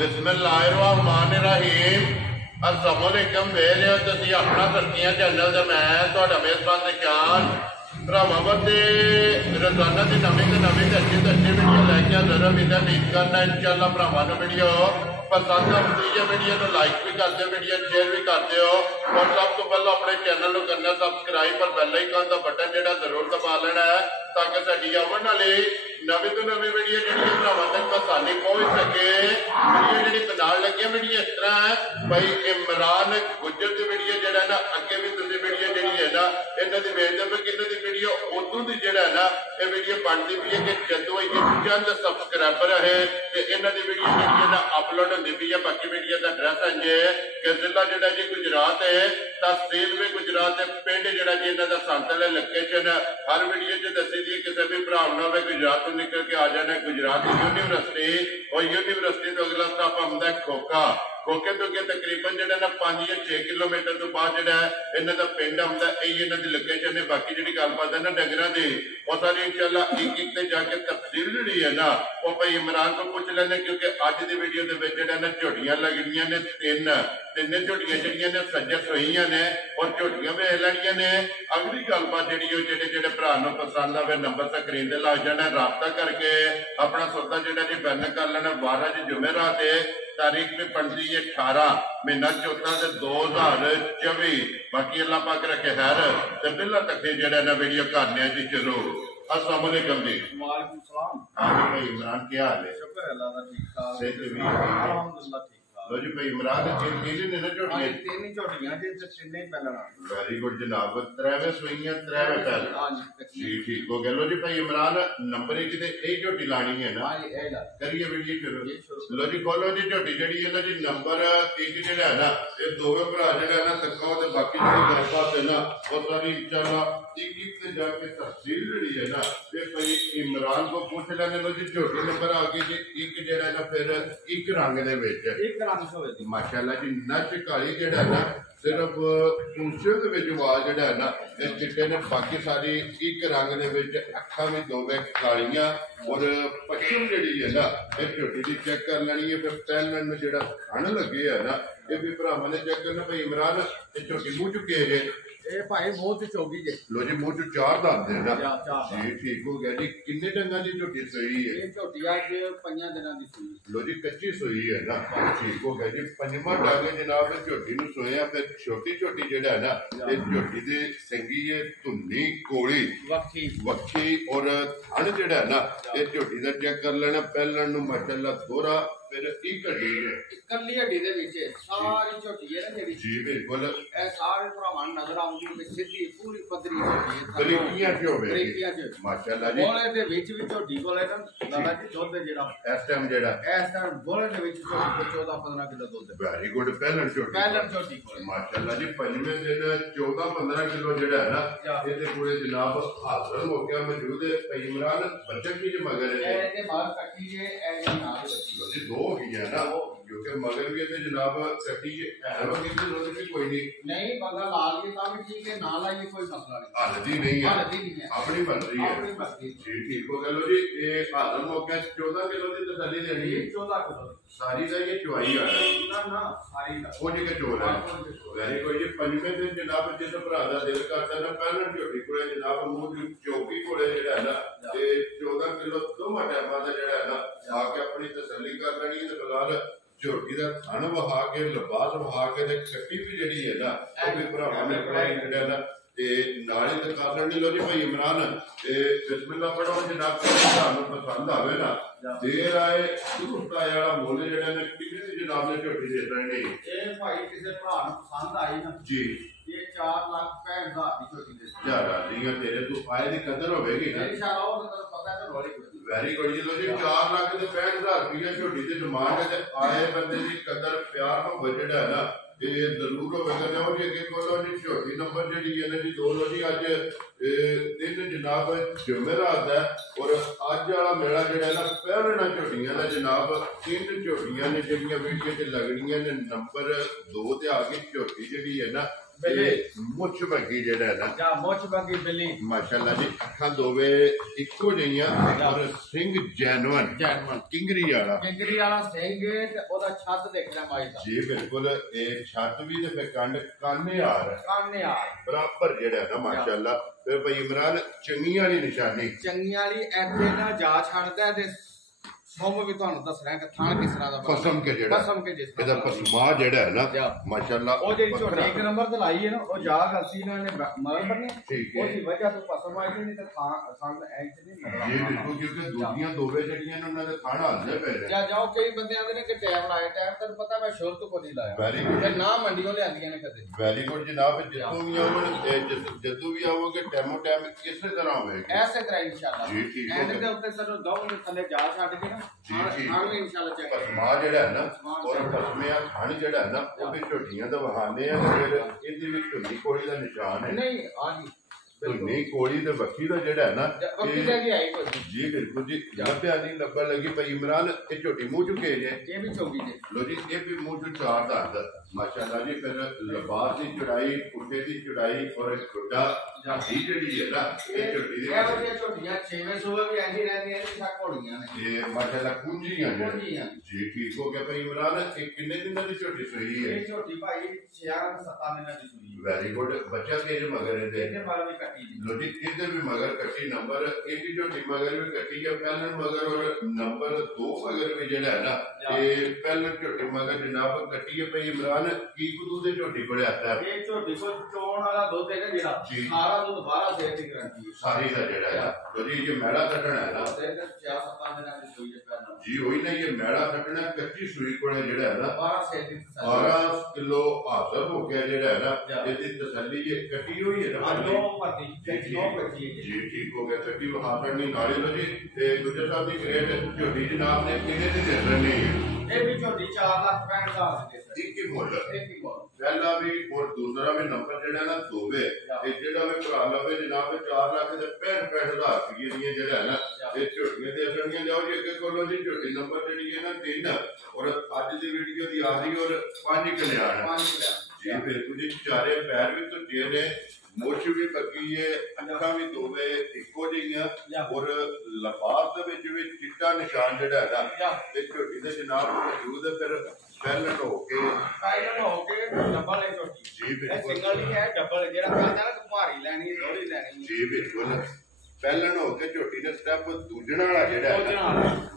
बिस्मिल्लाहिर्रहमानिर्रहीम अस्सलामुअलैकुम वेख रहे हो तुसीं अपना धरतियां चैनल ते मैं तुहाडा मेज़बान निशान भरावां बंदे रोजाना की नवीं तो अच्छी वीडियो लैके हाज़र उम्मीद करना इंशाअल्लाह भरावां नूं वीडियो पसंद आती है। वीडियो को लाइक भी करते हो, वीडियो शेयर भी करते हो और सब तो पहले अपने चैनल को करना सबसक्राइब और बेल आइकन का बटन जो जरूर दबा लेना है ताकि साडी आने वाली नवी तो नवी वीडियो जी भरावां तक आसानी पहुंच सके। वीडियो जी बनाने लगे वीडियो इस तरह है भाई इमरान गुजर की वीडियो जो ना अगे भी तुम वीडियो जी है ना इन्हों की वेखते पे कि इन्हों की वीडियो उदों की जो ना ये वीडियो बनती पी है कि जदों ये चंद सबसक्राइबर है तो इन्हों की वीडियो जी है ना अपलोड होती पी है। बाकी वीडियो का एड्रैस है जी कि जिला जो जी गुजरात है, तहसील भी गुजरात है, पिंड जो जी इन्हों का संतल है। लोकेशन हर वीडियो च दसी दी किसी भी भरा ना हो गुजरात तो निकल के आ जाना गुजरात यूनिवर्सिटी और यूनिवर्सिटी तो अगला स्टॉप आंदा खोखा। खोखे तो अगे तकरीबन जो ना 5 या 6 किलोमीटर तो बाद जो इन्हों का पिंड आता यही इन्हों की लोकेशन है। बाकी जी गलबात है ना डंगर की वो सारी इंशाअल्लाह एक एक जाके तफसील जी है ना वो भाई इमरान को पूछ लेने क्योंकि अज की वीडियो के ना झोटियां लगनिया ने तीन झोटियां जड़ियां ने सज्जे सोईया ने और झोटियां वेख लैनिया ने। अगली गलबात जी जो भरा पसंद आए नंबर स्क्रीन से लग जाना रबता करके अपना सौदा जो जी बन कर लेना। 12 जुमेरात तारीख में पड़ती है 18 महीना चौथा 2024। बाकी अल्लाह पाक रखे खैर तो पहला तक जो ना वीडियो करने जी शुरू। अस्सलाम वालेकुम जी। वालेकुम सलाम। हाँ जी भाई इमरान क्या हाल है? शुक्र है अल्लाह का, ठीक ठाक। सेहत भी अल्हम्दुलिल्लाह ठीक ठाक। लो जी भाई इमरान तीन ने ना झोटियां तीन ही झोटियां जी ते तीन ही पहलना। वेरी गुड जनाब। त्रैवे सुइयां त्रैवे पहल। हां जी ठीक हो गया। लो जी भाई इमरान नंबर 1 ते यही झोटी लानी है ना? हां जी ए ला करिए वीडियो शुरू। लो जी खोलो जी झोटी जड़ी है ना जी नंबर 1 जेड़ा है ना ये दोवे भरा जेड़ा है ना तक्को ते बाकी जेड़ी गलबात है ना वो सारी इंशाअल्लाह एक एक ते जाके तफसील जड़ी है ना ये भाई इमरान को पूछ लेने। लो जी झोटी नंबर आ गई जी एक जेड़ा है ना फिर एक रंग दे विच एक रंग होवे दी माशाअल्लाह जी नच काली जेड़ा है ना सिर्फ पूछे के विच वाल जेड़ा है ना ये चिट्टे ने बाकी सारी एक रंग दे विच अखां भी दोवे कालियां और पश्चिम जेड़ी है ना ये झोटी दी चेक कर लेनी है। फिर पैनल में जेड़ा खण लगे है ना ये भी भरावां ने चेक करना। भाई इमरान ये झोटी मुंह चुके जे ए भाई मुंह च चोगी जे। लो जी मुंह चु 4 दांत है ना चार जी ठीक हो गया जी। किन्ने डंगा दी झोटी सोई है? ये झोटी आज 5 दिनां दी सी। लो जी कच्ची सोई है ना ठीक हो गया जी। 5वां डंग जनाब झोटी नूं सोया। फिर छोटी छोटी जेड़ा है ना ये झोटी दे संगी है धुन्नी कोली वक्खी और थन जेड़ा है ना ये झोटी दा चेक कर लेना। पहलन नूं माशाअल्लाह दोहरा फिर एक हड्डी है इकल्ली हड्डी दे विच सारी झोटी है ना जेडी जी बिल्कुल ए सारे भरावां नजर आउंदी कि सीधी पूरी पतली झोटी है। बरीकियां क्यों वे बरीकियां च माशाअल्लाह जी। गोले दे विच भी झोटी कोले ना दादा जी दुध जेड़ा इस टाइम जेड़ा इस टाइम गोले दे विच झोटी को 14-15 किलो दुध है। वेरी गुड पहलन झोटी कोले माशाअल्लाह जी। 5वें दिन 14-15 किलो जेड़ा है ना ये पूरे जनाब हाजिर हो गया मौजूद है। भाई इमरान बच्चा की मगर है ए बाहर कट्टी जे ए नाल बच्ची जी 2 हो गई है ना क्योंकि मगर भी है जनाब कट्टी है की जरूरत भी कोई नहीं बंदा ला लिए ता भी ठीक है ना लाइए कोई मसला नहीं। हालती नहीं है अपनी बन रही है जी ठीक हो गया। लो जी ये हाजिर हो गया 14 किलो की तसल्ली देनी है। 14 किलो सारी का ये चुवाई आ रहा है ना सारी का वो जी चोर है वेरी गुड जी। 5वें दिन जनाब जिस भरा का दिल करता ना पहले झोटी को जनाब मुंह चौकी को जेड़ा है ना ये 14 किलो दोवां टाइमां दा जेड़ा है ना आके अपनी तसल्ली कर लेनी है। फिलहाल झोटी का थन वहा के लिबास वहा के कट्टी भी जी है ना वो भी भरावां ने अपना ना नाली दिखा लेनी। लो जी भाई इमरान बिस्मिल्लाह पढ़ो जनाब ਤੁਹਾਨੂੰ पसंद आवे ना देर आए दुरुस्त आए वाला मोल जेड़ा ने कितने दी जनाब ने झोटी दे देनी ए भाई किसे भरा ਨੂੰ पसंद आई ना जी ये 4,65,000 ਦੀ ਝੋਟੀ ਦੇ यार ਦੀਆਂ तेरे तो आए दी कदर होवेगी ना इंशाल्लाह वो तो पता है रोड़ी कोई वेरी गुड जी। लो जी 4 लाख ते 65,000 रुपया झोटी दी डिमांड है ते आए बंदे दी कदर प्यार हो जेड़ा है ना ये जरूर होगा ना। और अगे खोलो जी झोटी नंबर जी है ना जी 2। लो जी अज दिन जनाब जुमेरात है और अज वाला मेला जो ना पहलना झोटियां का जनाब 3 झोटियां ने जड़ियां वीडियो च लगनियां ने। नंबर 2 ते आ गई झोटी जी है ना ਬਿੱਲੀ। ਮੁੱਛ ਬੱਗੀ ਜਿਹੜਾ ਹੈ ਨਾ ਜਾਂ ਮੁੱਛ ਬੰਗੀ ਬਿੱਲੀ ਮਾਸ਼ਾਅੱਲਾ ਜੀ, ਅੱਖਾਂ ਦੋਵੇਂ ਇੱਕੋ ਜਿਹੀਆਂ ਔਰ ਸਿੰਘ ਜੈਨੂਅਨ ਕਿੰਗਰੀ ਵਾਲਾ ਕਿੰਗਰੀ ਵਾਲਾ ਸਿੰਘ ਤੇ ਉਹਦਾ ਛੱਤ ਦੇਖਣਾ ਮਾਈ ਦਾ ਜੀ ਬਿਲਕੁਲ। ਇਹ ਛੱਤ ਵੀ ਤੇ ਫਿਰ ਕਾਨੇ ਆ ਕਾਨੇ ਆ ਬਰਾਬਰ ਜਿਹੜਾ ਹੈ ਨਾ ਮਾਸ਼ਾਅੱਲਾ। ਫਿਰ ਭਾਈ ਇਮਰਾਨ ਚੰਗੀਆਂ ਵਾਲੀ ਨਿਸ਼ਾਨੀ ਚੰਗੀਆਂ ਵਾਲੀ ਇੱਥੇ ਨਾ ਜਾ ਛੱਡਦਾ ਤੇ ਸੋਮ ਵੀ ਤੁਹਾਨੂੰ ਦੱਸਣਾ ਕਿ ਥਾਣ ਕਿਸ ਤਰ੍ਹਾਂ ਦਾ ਪਸਮ ਕੇ ਜਿਹੜਾ ਪਸਮ ਕੇ ਜਿਸ ਇਹਦਾ ਪਸਮਾ ਜਿਹੜਾ ਹੈ ਨਾ ਮਾਸ਼ਾਅੱਲਾ ਉਹ ਜਿਹੜੀ ਝੋਟੀ ਇੱਕ ਨੰਬਰ ਤੇ ਲਾਈ ਹੈ ਨਾ ਉਹ ਜਾ ਗਲਤੀ ਨਾਲ ਨੇ ਮਗਰ ਬੰਨੇ ਠੀਕ ਹੈ। ਉਹਦੀ ਵਜ੍ਹਾ ਤੋਂ ਪਸਮ ਆਈ ਨਹੀਂ ਤੇ ਸੰਗ ਐਂਚ ਨਹੀਂ ਜੀ ਬਿਲਕੁਲ, ਕਿਉਂਕਿ ਦੂਜੀਆਂ ਦੋਵੇਂ ਜਿਹੜੀਆਂ ਨੇ ਉਹਨਾਂ ਦੇ ਖਾਣਾ ਹੱਲੇ ਪਏ ਨੇ। ਜਾਂ ਜਾਓ ਕਈ ਬੰਦੇ ਆਂਦੇ ਨੇ ਕਿ ਟਾਈਮ ਲਾਇਆ ਟਾਈਮ ਤੈਨੂੰ ਪਤਾ ਮੈਂ ਸ਼ੁਰੂ ਤੋਂ ਕੋਈ ਲਾਇਆ ਵੈਰੀ ਗੁੱਡ, ਤੇ ਨਾ ਮੰਡੀਆਂ ਲਿਆਂਦੀਆਂ ਨੇ ਕਦੇ ਵੈਰੀ ਗੁੱਡ ਜਨਾਬ। ਜਦੋਂ ਵੀ ਆਵਣ ਜਦੋਂ ਵੀ ਆਵੋਗੇ ਟੈਮੋ ਟਾਈਮ ਕਿਸੇ ਤਰ੍ਹਾਂ ਹੋਵੇਗੀ ਐਸੇ ਤਰ੍ਹਾਂ ਇਨਸ਼ਾਅੱਲਾ ਜੀ ਠੀਕ ਹੋ ਐਂਡ ਦੇ ਗਿਆ। ਉੱਤੇ ਸਾਨੂੰ ਦੋ ਨੇ ਥੱਲੇ ਜਾ ਛੱਡ ਕੇ ਨਾ ਜੀ ਹਾਂ ਵੀ ਇਨਸ਼ਾਅੱਲਾ ਚੈੱਕ ਪਸਮਾ ਜਿਹੜਾ ਹੈ ਨਾ ਔਰ ਪਸਮਿਆ ਖਾਣ ਜਿਹੜਾ ਹੈ ਨਾ ਉਹ ਵੀ ਝੋਟੀਆਂ ਦਾ ਵਹਾਨੇ ਆ। ਫਿਰ ਇਹਦੇ ਵਿੱਚ ਝੁੰਨੀ ਕੋੜੀ ਦਾ ਨਿਸ਼ਾਨ ਹੈ। ਨਹੀਂ ਆ ਜੀ ਝੁੰਨੀ ਕੋੜੀ ਤੇ ਬੱਕੀ ਦਾ ਜਿਹੜਾ ਹੈ ਨਾ ਬੱਕੀ ਦਾ ਕੀ ਆਈ ਕੋਈ ਜੀ ਬਿਲਕੁਲ ਜੀ। ਲੱਭਿਆ ਨਹੀਂ ਲੱਭਣ ਲੱਗੀ ਭਾਈ ਇਮਰਾਨ, ਇਹ ਝੋਟੀ ਮੂੰਹ ਚੁੱਕੇ ਜੇ ਇਹ ਵੀ ਚੌਗੀ ਜੇ ਲੋ ਜੀ, ਇਹ ਵੀ ਮੂੰਹ ਚੋਂ ਚਾਰ ਦਾ ਮਾਸ਼ਾਅੱਲਾ ਜੀ। ਫਿਰ ਲਬਾਸ ਦੀ ਚੜਾਈ, ਪੁੱਟੇ ਦੀ ਚੜਾਈ ਔਰ ਖੁੱਡਾ ਜਾਂਦੀ ਜਿਹੜੀ ਹੈ ਨਾ ਇਹ ਝੋਟੀ ਦੀ ਇਹ ਵਧੀਆ ਝੋਟੀਆਂ 6ਵੇਂ ਸੂਬੇ ਵੀ ਐਂਦੀ ਰਹਿੰਦੀਆਂ ਨੇ ਸਾ ਘੋੜੀਆਂ ਨੇ ਇਹ ਮਾਸ਼ਾਅੱਲਾ ਕੁੰਜੀਆਂ ਨੇ ਕੁੰਜੀਆਂ। ਜੀ ਠੀਕ ਹੋ ਗਿਆ ਭਾਈ ਇਮਰਾਨ। ਇਹ ਕਿੰਨੇ ਦਿਨਾਂ ਦੀ ਝੋਟੀ ਸਹੀ ਹੈ? ਇਹ ਝੋਟੀ ਭਾਈ 6-7 ਦਿਨਾਂ ਦੀ ਸੂਈ ਵੈਰੀ ਗੁੱਡ। ਬੱਚਾ ਤੇਜ ਮਗਰ ਇਹਦੇ ਇਹਦੇ ਬਾਰੇ ਵੀ ਕੱਟੀ ਜੀ ਲੋ ਜੀ, ਇਹਦੇ ਵੀ ਮਗਰ ਕੱਟੀ ਨੰਬਰ ਇਹਦੀ ਝੋਟੀ ਮਗਰ ਵੀ ਕੱਟੀ ਹੈ। ਪਹਿਲਾਂ ਮਗਰ ਔਰ ਨੰਬਰ 2 ਮਗਰ ਵੀ ਜਿਹੜਾ ਹੈ ਨਾ ਇਹ ਪਹਿਲਾਂ ਝੋਟੀ ਮਗਰ ਜਨਾਬ ਕੱਟੀ ਹੈ ਭਾਈ ਇਮਰਾਨ। ਕੀ ਕੁਦੂ ਦੇ ਝੋਟੀ ਕੋਲੇ ਆਤਾ ਹੈ? ਇਹ ਝੋਟੀ ਕੋਲ ਚੋਣ ਵਾਲਾ ਦੁੱਧ ਹੈ ਜਿਹੜਾ ਸਾਰਾ ਦੁੱਧ 12 ਸੇਰ ਦੀ ਗਰੰਟੀ ਹੈ ਸਾਰੀ ਦਾ ਜਿਹੜਾ ਹੈ ਲੋ ਜੀ, ਇਹ ਮੈੜਾ ਕੱਟਣਾ ਹੈ ਨਾ ਤੇ 6-7 ਦਿਨਾਂ ਦੀ ਸੂਈ ਹੈ ਪਹਿਲਾਂ ਜੀ ਹੋਈ ਨਾ। ਇਹ ਮੈੜਾ ਕੱਟਣਾ ਕੱਚੀ ਸੂਈ ਕੋਲੇ ਜਿਹੜਾ ਹੈ ਨਾ 12 ਸੇਰ ਦੀ 12 ਕਿਲੋ ਹਾਜ਼ਰ ਹੋ ਗਿਆ ਜਿਹੜਾ ਹੈ ਨਾ। ਇਹਦੀ ਤਸੱਲੀ ਇਹ ਕੱਟੀ ਹੋਈ ਹੈ ਨਾ ਦੋ ਪਰਦੀ ਦੋ ਪਰਦੀ ਜੀ ਠੀਕ ਹੋ ਗਿਆ। ਕੱਟੀ ਵਹਾਦਰ ਨਹੀਂ ਨਾਲੇ ਲੋ ਜੀ। ਤੇ ਦੂਜੇ ਸਾਹਿਬ ਦੀ ਗ੍ਰੇਡ ਝੋਟੀ ਜਨਾਬ ਨੇ ਕਿੰਨੇ ਦੀ ਦੇ ਦੇਣੀ ਹੈ? ਇਹ ਵੀ ਝੋਟੀ 4,65,000 ਦੀ ਦੇ ਇੱਕ ਹੀ ਮੁੱਲ ਇੱਕ ਹੀ ਬੋਲ ਪਹਿਲਾ ਵੀ ਔਰ ਦੂਸਰਾ ਵੀ ਨੰਬਰ ਜਿਹੜਾ ਨਾ ਦੋਵੇ ਇਹ ਜਿਹੜਾ ਵੀ ਭਰਾ ਲਵੇ ਜਨਾਬ 4 ਲੱਖ ਦੇ 65,000 ਰੁਪਏ ਦੀਆਂ ਜਿਹੜਾ ਹੈ ਨਾ ਇਹ ਝੋਟੀਆਂ ਦੇ ਅਸਣੀਆਂ ਲਿਆਓ ਜੀ ਅੱਗੇ ਕੋਲੋਂ ਜੀ। ਝੋਟੀ ਨੰਬਰ ਜਿਹੜੀ ਹੈ ਨਾ 3 ਔਰ ਅੱਜ ਦੀ ਵੀਡੀਓ ਦੀ ਆਖਰੀ ਔਰ 5 ਕਲਿਆਣ 5 ਲਿਆ ਜੀ ਬਿਲਕੁਲ ਜੀ। ਚਾਰੇ ਪੈਰ ਵੀ ਧੁੱਜੇ ਨੇ, ਮੁੱਛ ਵੀ ਪੱਕੀ ਹੈ, ਅੱਖਾਂ ਵੀ ਦੋਵੇਂ ਇੱਕੋ ਜਿਹੀਆਂ ਔਰ ਲਫਾਫ ਦੇ ਵਿੱਚ ਵੀ ਚਿੱਟਾ ਨਿਸ਼ਾਨ ਜਿਹੜਾ ਹੈ ਨਾ ਤੇ ਝੋਟੀ ਦੇ ਜਨਾਬ ਮੌਜੂਦ ਹੈ। ਫਿਰ ਪਹਿਲਾਂ ਹੋ ਕੇ ਕਾਇਰਨ ਹੋ ਕੇ ਡਬਲ ਹੈ ਝੋਟੀ ਜੀ ਇਹ ਬਿਲਕੁਲ ਸਿੰਗਲ ਨਹੀਂ ਹੈ ਡਬਲ ਜਿਹੜਾ ਕਹਿੰਦਾ ਨਾ ਭਾਰੀ ਲੈਣੀ ਥੋੜੀ ਲੈਣੀ ਜੀ ਬਿਲਕੁਲ। ਪਹਿਲਾਂ ਹੋ ਕੇ ਝੋਟੀ ਦੇ ਸਟੈਪ ਦੂਜਣਾ ਵਾਲਾ ਜਿਹੜਾ ਹੈ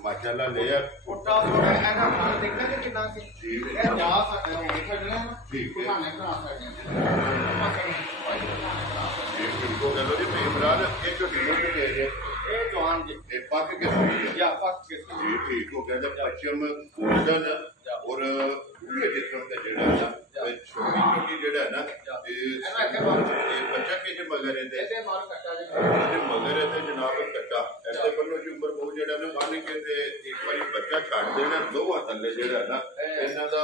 ਮਾਸ਼ਾਅੱਲਾ ਲਿਆ ਫੁੱਟਾ ਥੋੜਾ ਇਹਦਾ ਫਲ ਦੇਖਣਾ ਕਿ ਕਿੰਨਾ ਕਿ ਜੀ ਇਹ ਬਿਲਕੁਲ ਜਾ ਸਕਦੇ ਹੋ ਛੱਡਣਾ ਠੀਕ ਹੈ। ਬਹਾਨੇ ਬਣਾ ਸਕਦੇ ਜੀ ਬਿਲਕੁਲ ਗੱਲ ਜੀ ਭਾਈ ਇਮਰਾਨ। ਇਹ ਝੋਟੀ ਨੂੰ ਵੀ ਦੇ ਇਹ ਜਵਾਨ ਜੀ ਇਹ ਪੱਕ ਕੇ ਹੋਈ ਹੈ ਜਾਂ ਪੱਕ ਕੇ ਜੀ ਠੀਕ ਹੋ ਗਿਆ। ਤੇ ਪੱਛਮ ਗੋਲਡਨ ਔਰ ਪੂਰੇ ਜਿਸਮ ਤੇ ਜਿਹੜਾ ਹੈ ਨਾ ਛੋਟੀ ਜਿਹੜਾ ਹੈ ਨਾ ਇਹ ਬੱਚਾ ਕਿਹਦੇ ਮਗਰ ਇਹਦੇ ਇਹਦੇ ਮਾਰ ਕੱਟਾ ਜੀ ਮਗਰ ਇਹਦੇ ਜਨਾਬ ਕੱਟਾ ਇਹਦੇ ਵੱਲੋਂ ਜੀ ਉਮਰ ਬਹੁਤ ਜਿਹੜਾ ਨਾ ਬੰਨ ਕੇ ਤੇ ਇੱਕ ਵਾਰੀ ਬੱਚਾ ਛੱਡ ਦੇਣਾ ਦੋਵਾਂ ਥੱਲੇ ਜਿਹੜਾ ਨਾ ਇਹਨਾਂ ਦਾ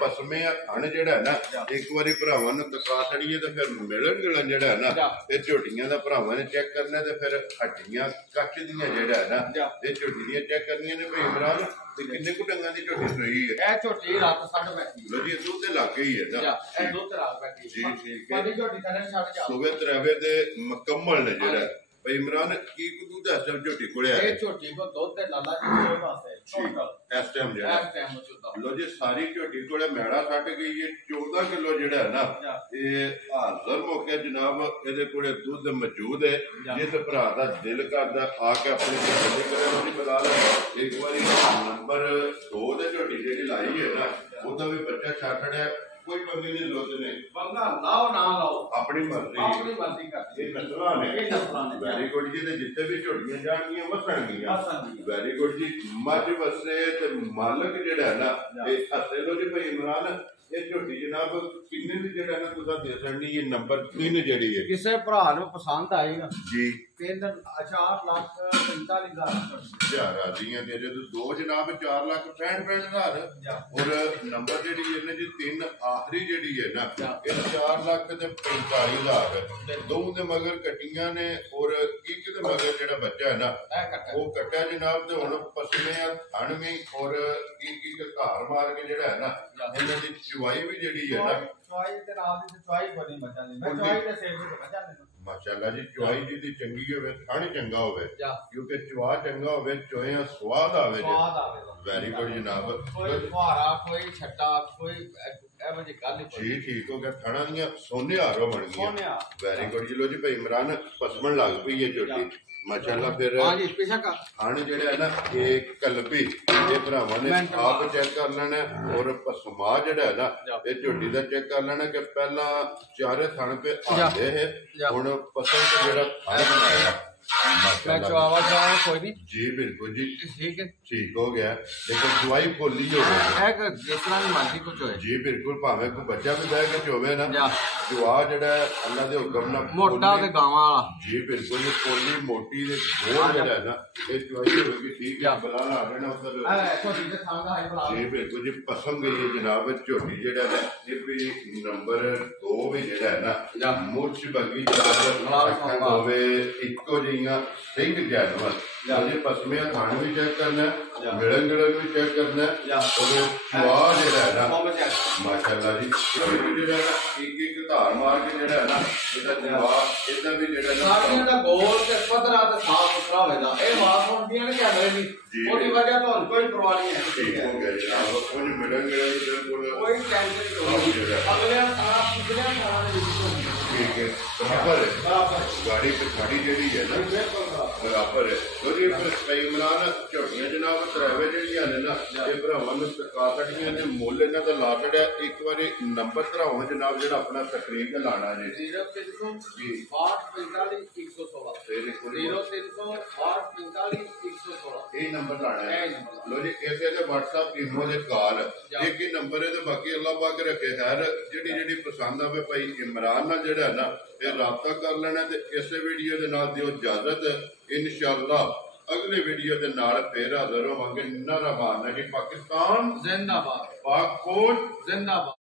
ਪਸਮੇ ਥਣ ਜਿਹੜਾ ਹੈ ਨਾ ਇੱਕ ਵਾਰੀ ਭਰਾਵਾਂ ਨੂੰ ਦਿਖਾ ਛੜੀਏ ਤੇ ਫਿਰ ਮਿਲਣ ਗਿਲਣ ਜਿਹੜਾ ਹੈ ਨਾ ਇਹ ਝੋਟੀਆਂ ਦਾ ਭਰਾਵਾਂ ਨੇ ਚੈੱਕ ਕਰਨਾ ਤੇ ਫਿਰ ਹੱਡੀਆਂ ਕੱਚ ਦੀਆਂ ਜਿਹੜਾ ਹੈ ਨਾ ਇਹ ਝੋਟੀ ਦੀਆਂ ਚੈੱਕ ਕਰਨੀਆਂ ਨੇ ਭਾਈ ਇਮਰਾਨ। ਤੇ ਕਿੰਨੇ ਕੁ ਡੰਗਾਂ ਦੀ ਝੋਟੀ ਸੋਈ ਹੈ? ਇਹ ਝੋਟੀ ਰਾਤ 5:30 ਲੋ ਜੀ ਦੁੱਧ ਦੇ ਲਾਗੇ ਹੀ ਹੈ ਨਾ ਇਹ ਦੁੱਧ ਰਾਤ ਬੈਠੀ ਜੀ ਠੀਕ ਹੈ। ਪਾਣੀ ਝੋਟੀ ਥੱਲੇ ਛੱਡ ਜਾ ਸੂਬੇ ਤਰਾਵੇ ਦੇ ਮੁਕੰਮਲ ਨੇ ਜਿਹੜਾ ਭਾਈ ਇਮਰਾਨ। ਕੀ ਕੁ ਦਾ ਸਭ ਝੋਟੀ ਕੋਲੇ ਇਹ ਝੋਟੀ ਕੋ ਦੁੱਧ ਤੇ ਲਾਲਾ ਜੀ ਦੋ ਪਾਸੇ ਟੋਟਲ ਇਸ ਟਾਈਮ ਜਿਹੜਾ ਇਸ ਟਾਈਮ ਮੌਜੂਦਾ ਲੋ ਜੀ ਸਾਰੀ ਝੋਟੀ ਕੋਲੇ ਮੈੜਾ ਛੱਡ ਗਈ ਹੈ 14 ਕਿਲੋ ਜਿਹੜਾ ਹੈ ਨਾ ਇਹ ਹਾਜ਼ਰ ਮੌਕੇ ਜਨਾਬ ਇਹਦੇ ਕੋਲੇ ਦੁੱਧ ਮੌਜੂਦ ਹੈ। ਜਿਸ ਭਰਾ ਦਾ ਦਿਲ ਕਰਦਾ ਆ ਕੇ ਆਪਣੀ ਤਸੱਲੀ ਕਰੇ ਉਹਦੀ ਬਤਾ ਲੈ। ਇੱਕ ਵਾਰੀ ਨੰਬਰ 2 ਦੇ ਝੋਟੀ ਜਿਹੜੀ ਲਾਈ ਹੈ ਨਾ ਉਹਦਾ ਵੀ ਬੱਚਾ ਛੱਡਣਿਆ ਕੋਈ ਬੰਦੇ ਦੀ ਲੋੜ ਨਹੀਂ। ਬੰਦਾ ਲਾਓ ਨਾ ਲਾਓ ਆਪਣੀ ਮਰਜ਼ੀ ਕਰਦੇ ਇਹ ਨਸਲਾਂ ਨੇ ਇਹ ਨਸਲਾਂ ਨੇ ਵੈਰੀ ਗੁੱਡ ਜੀ। ਤੇ ਜਿੱਥੇ ਵੀ ਝੋਟੀਆਂ ਜਾਣਗੀਆਂ ਵਸਣਗੀਆਂ ਆਸਾਨੀ ਵੈਰੀ ਗੁੱਡ ਜੀ। ਮੱਝ ਵਸੇ ਤੇ ਮਾਲਕ ਜਿਹੜਾ ਹੈ ਨਾ ਇਹ ਹੱਸੇ ਲੋ ਜੀ ਭਾਈ ਇਮਰਾਨ। ਇਹ ਝੋਟੀ ਜਨਾਬ ਕਿੰਨੇ ਦੀ ਜਿਹੜਾ ਨਾ ਤੁਸੀਂ ਦੇ ਸਕਣੀ ਇਹ ਨੰਬਰ 3 ਜਿਹੜੀ ਹੈ ਕਿਸੇ ਭਰਾ ਨੂੰ ਪਸੰਦ ਆਏਗਾ ਜੀ 4,45,000 ਹਜ਼ਾਰ ਆਦੀਆਂ ਤੇ ਜਦੋਂ ਦੋ ਜਨਾਬ 4,65,000 ਔਰ ਨੰਬਰ ਜਿਹੜੀ ਇਹਨੇ ਜੀ 3 ਆਖਰੀ ਬੋਲੀ ਜਿਹੜੀ ਹੈ ਨਾ ਇਹ 4,45,000 ਹੈ। ਦੋ ਦੇ ਮਗਰ ਕੱਟੀਆਂ ਨੇ ਔਰ ਇੱਕ ਦੇ ਮਗਰ ਜਿਹੜਾ ਬੱਚਾ ਹੈ ਨਾ ਉਹ ਕੱਟਿਆ ਜਨਾਬ। ਤੇ ਹੁਣ ਪਸਮੇ ਆ ਥਣ ਵੀ ਔਰ ਇੱਕ ਘਾਰ ਮਾਰ ਕੇ ਜਿਹੜਾ ਹੈ ਨਾ ਇਹਨਾਂ ਦੀ ਚੁਆਈ ਵੀ ਜਿਹੜੀ ਹੈ ਨਾ ਚੁਆਈ ਦੇ ਨਾਲ ਦੀ ਚੁਆਈ ਬਣੀ ਮੱਝਾਂ ਦੀ। ਮੈਂ ਚੁਆਈ ਦੇ ਸੇਵ ਤੇ ਮੱਝਾਂ ਨੇ ਮਾਸ਼ਾਅੱਲਾ ਜੀ। ਚੁਆਈ ਜੀ ਦੀ ਚੰਗੀ ਹੋਵੇ, ਥਣ ਚੰਗਾ ਹੋਵੇ, ਕਿਉਂਕਿ ਚੁਆ ਚੰਗਾ ਹੋਵੇ ਚੋਇਆ ਸਵਾਦ ਆਵੇ। ਵੈਰੀ ਗੁੱਡ ਜਨਾਬ। ਕੋਈ ਫੁਹਾਰਾ ਕੋਈ ਛੱਟਾ ਕੋਈ ਇਹੋ ਜਿਹੀ ਗੱਲ ਨਹੀਂ ਜੀ ਠੀਕ ਹੋ ਗਿਆ। ਥਣਾ ਦੀਆਂ ਸੋਨੇ ਹਾਰੋ ਬਣ ਗਈਆਂ। ਵੈਰੀ ਗੁੱਡ ਜੀ। ਲੋ ਜੀ ਭਾਈ ਇਮਰਾਨ ਪਸਮਣ ਲੱਗ ਪਈ ਹੈ ਝੋਟੀ ਮਾਸ਼ਾਅੱਲਾ। ਫਿਰ ਹਾਂਜੀ ਬੇਸ਼ੱਕ ਥਣ ਜਿਹੜਾ ਹੈ ਨਾ ਇਹ ਕਲਬੀ ਇਹ ਭਰਾਵਾਂ ਨੇ ਆਪ ਚੈੱਕ ਕਰ ਲੈਣਾ ਔਰ ਪਸਮਾ ਜਿਹੜਾ ਹੈ ਨਾ ਇਹ ਝੋਟੀ ਦਾ ਚੈੱਕ ਕਰ ਲੈਣਾ ਕਿ ਪਹਿਲਾਂ ਚਾਰੇ ਥਣ ਤੇ ਆਉਂਦੇ ਹੈ, ਹੁਣ ਪਸਮ ਤੇ ਜਿਹੜਾ ਥਣ ਬਣਾਇਆ ਮੈਂ ਚੁਆਵਾ ਜਾਵਾਂ ਕੋਈ ਨਹੀਂ ਜੀ ਬਿਲਕੁਲ ਜੀ ਠੀਕ ਹੈ ਠੀਕ ਹੋ ਗਿਆ। ਲੇਕਿਨ ਚੁਆਈ ਭੋਲੀ ਹੋ ਗਈ ਹੈ ਕਿ ਜਿਸ ਤਰ੍ਹਾਂ ਦੀ ਮਰਜ਼ੀ ਕੁਝ ਹੋਏ ਜੀ ਬਿਲਕੁਲ। ਭਾਵੇਂ ਕੋਈ ਬੱਚਾ ਵੀ ਬਹਿ ਕੇ ਚੋਵੇ ਨਾ ਚੁਆ ਜਿਹੜਾ ਅੱਲਾ ਦੇ ਹੁਕਮ ਨਾਲ ਮੋਟਾ ਤੇ ਗਾਵਾਂ ਵਾਲਾ ਜੀ ਬਿਲਕੁਲ ਜੀ। ਪੋਲੀ ਮੋਟੀ ਦੇ ਗੋਲ ਜਿਹੜਾ ਹੈ ਨਾ ਇਹ ਚੁਆਈ ਹੋਵੇਗੀ ਠੀਕ ਹੈ। ਬਲਾ ਲਾ ਲੈਣਾ ਉੱਧਰ ਛੋਟੀ ਦੇ ਥਾਂ ਦਾ ਹਾਈ ਬਣਾ ਜੀ ਬਿਲਕੁਲ ਜੀ। ਪਸੰਦ ਗਈ ਹੈ ਜਨਾਬ ਝੋਟੀ ਜਿਹੜਾ ਹੈ ਇਹ ਵੀ ਨੰਬਰ 2 ਵੀ ਜਿਹੜਾ ਹੈ ਨਾ ਮੁੱਛ ਬੱਗੀ ਜਨਾਬ ਹੋਵੇ ਇੱਕੋ ਜਿਹੀਆਂ ਸਿੰਘ ਜਾਨਵਰ ਉਹਦੇ ਪਸਮਿਆਂ ਖਾਣ ਵੀ ਚੈੱਕ ਕਰਨਾ ਮਿਲਣ ਗਿਲਣ ਵੀ ਚੈੱਕ ਕਰਨਾ ਉਹਦੇ ਚੁਆ ਜਿਹੜਾ ਹੈ ਨਾ ਮਾਸ਼ਾਅੱਲਾ ਜੀ ਜਿਹੜਾ ਇੱਕ ਇੱਕ ਧਾਰ ਮਾਰ ਕੇ ਜਿਹੜਾ ਹੈ ਨਾ ਇਹਦਾ ਜਵਾਬ ਇਹਦਾ ਵੀ ਜਿਹੜਾ ਸਾਰੀਆਂ ਦਾ ਗੋਲ ਤੇ ਪੱਧਰਾ ਤੇ ਸਾਫ ਸੁਥਰਾ ਹੋਵੇਗਾ। ਇਹ ਮਾਸ ਹੁੰਦੀਆਂ ਨੇ ਕੈਮਰੇ ਦੀ ਉਹਦੀ ਵਜ੍ਹਾ ਤੋਂ ਕੋਈ ਪਰਵਾਹ ਨਹੀਂ ਹੈ। ਠੀਕ ਹੋ ਗਿਆ ਜਨਾਬ। ਉਹਨੇ ਮਿਲਣ ਗਿਲਣ ਬਿਲਕੁਲ ਕੋਈ ਟੈਨਸ਼ਨ ਨਹੀਂ। ਅਗਲੇ ਸਾਰਾ ਪਿਛਲੇ ਸਾਰਾ ਦੇ ਵਿੱਚ ਠੀਕ ਹੈ ਬਰਾਬਰ ਗਾੜੀ ਤੇ ਖਾੜੀ ਜਿਹੜੀ ਹੈ ਨਾ ਬਰਾਬਰ ਹੈ। ਉਹਦੀ ਫਿਰ ਇਮਰਾਨ ਝੋਟੀਆਂ ਜਨਾਬ ਤਰਾਵੇ ਜਿਹੜੀਆਂ ਨੇ ਨਾ ਇਹ ਭਰਾਵਾਂ ਨੂੰ ਸਰਕਾ ਸਕਦੀਆਂ ਨੇ। ਮੁੱਲ ਇਹਨਾਂ ਦਾ ਲਾ ਛੜਿਆ। ਇੱਕ ਵਾਰੀ ਨੰਬਰ ਧਰਾਉਣ ਜਨਾਬ ਜਿਹੜਾ ਆਪਣਾ ਤਕਰੀਰ ਲਾਣਾ ਜੀ 0360 ਇਹ ਨੰਬਰ ਲਾਣਾ ਹੈ। ਲੋ ਜੀ ਇਸੇ ਦੇ WhatsApp ਇਮੋ ਦੇ ਕਾਲ ਇੱਕ ਹੀ ਨੰਬਰ ਹੈ ਤੇ ਬਾਕੀ ਅੱਲਾਹ ਪਾਕ ਰੱਖੇ ਖੈਰ ਜਿਹੜੀ ਪਸੰਦ ਆਵੇ ਭਾਈ ਇਮਰਾਨ ਨਾਲ ਜਿਹੜਾ ਹੈ ਨਾ ਇਹ ਰਾਬਤਾ ਕਰ ਲੈਣਾ। ਤੇ ਇਸੇ ਵੀਡੀਓ ਦੇ ਨਾਲ ਦਿਓ ਇਜਾਜ਼ਤ। ਇਨਸ਼ਾਅੱਲਾ ਅਗਲੇ ਵੀਡੀਓ ਦੇ ਨਾਲ ਫੇਰ ਹਾਜ਼ਰ ਹੋਵਾਂਗੇ। ਨਾਰਾ ਮਾਰਨਾ ਕਿ ਪਾਕਿਸਤਾਨ ਜ਼ਿੰਦਾਬਾਦ, ਪਾਕ ਫੌਜ ਜ਼ਿੰਦਾਬਾਦ।